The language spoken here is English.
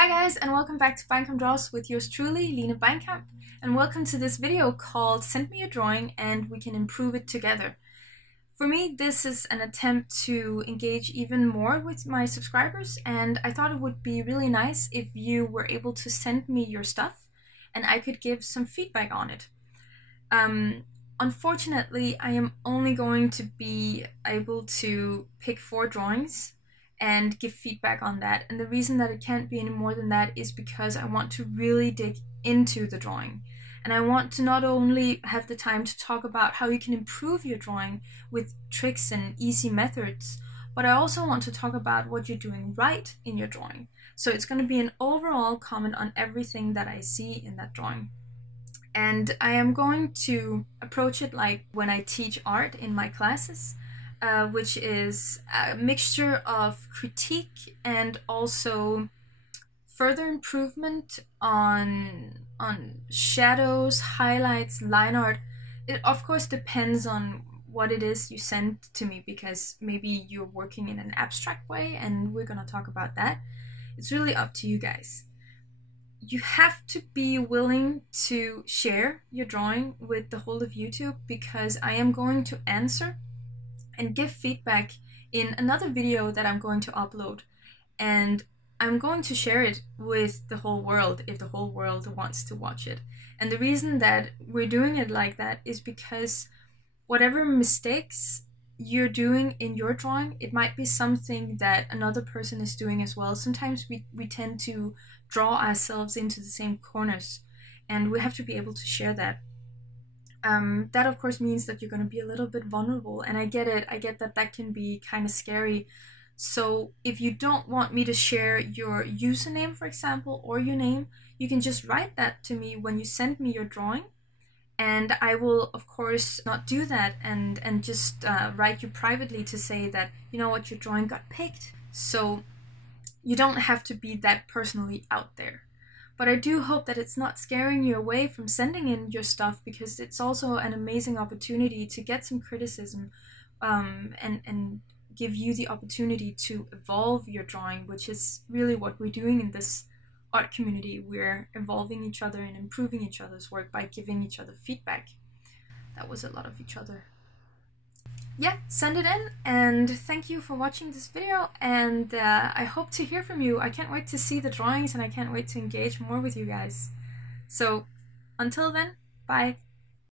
Hi guys, and welcome back to beinkamp.art with yours truly, Line Beinkamp, and welcome to this video called Send Me a Drawing and We Can Improve It Together. For me, this is an attempt to engage even more with my subscribers, and I thought it would be really nice if you were able to send me your stuff and I could give some feedback on it. Unfortunately, I am only going to be able to pick 4 drawings and give feedback on that. And the reason that it can't be any more than that is because I want to really dig into the drawing. And I want to not only have the time to talk about how you can improve your drawing with tricks and easy methods, but I also want to talk about what you're doing right in your drawing. So it's going to be an overall comment on everything that I see in that drawing. And I am going to approach it like when I teach art in my classes, which is a mixture of critique and also further improvement on shadows, highlights, line art. It of course depends on what it is you send to me, because maybe you're working in an abstract way and we're gonna talk about that. It's really up to you guys. You have to be willing to share your drawing with the whole of YouTube, because I am going to answer and give feedback in another video that I'm going to upload, and I'm going to share it with the whole world if the whole world wants to watch it. And the reason that we're doing it like that is because whatever mistakes you're doing in your drawing, it might be something that another person is doing as well. Sometimes we tend to draw ourselves into the same corners, and we have to be able to share that. That of course means that you're going to be a little bit vulnerable, and I get it. I get that that can be kind of scary. So if you don't want me to share your username, for example, or your name, you can just write that to me when you send me your drawing, and I will of course not do that and just write you privately to say that, you know what, your drawing got picked. So you don't have to be that personally out there. But I do hope that it's not scaring you away from sending in your stuff, because it's also an amazing opportunity to get some criticism and give you the opportunity to evolve your drawing, which is really what we're doing in this art community. We're evolving each other and improving each other's work by giving each other feedback. That was a lot of each other. Yeah, send it in, and thank you for watching this video, and I hope to hear from you. I can't wait to see the drawings, and I can't wait to engage more with you guys. So until then, bye.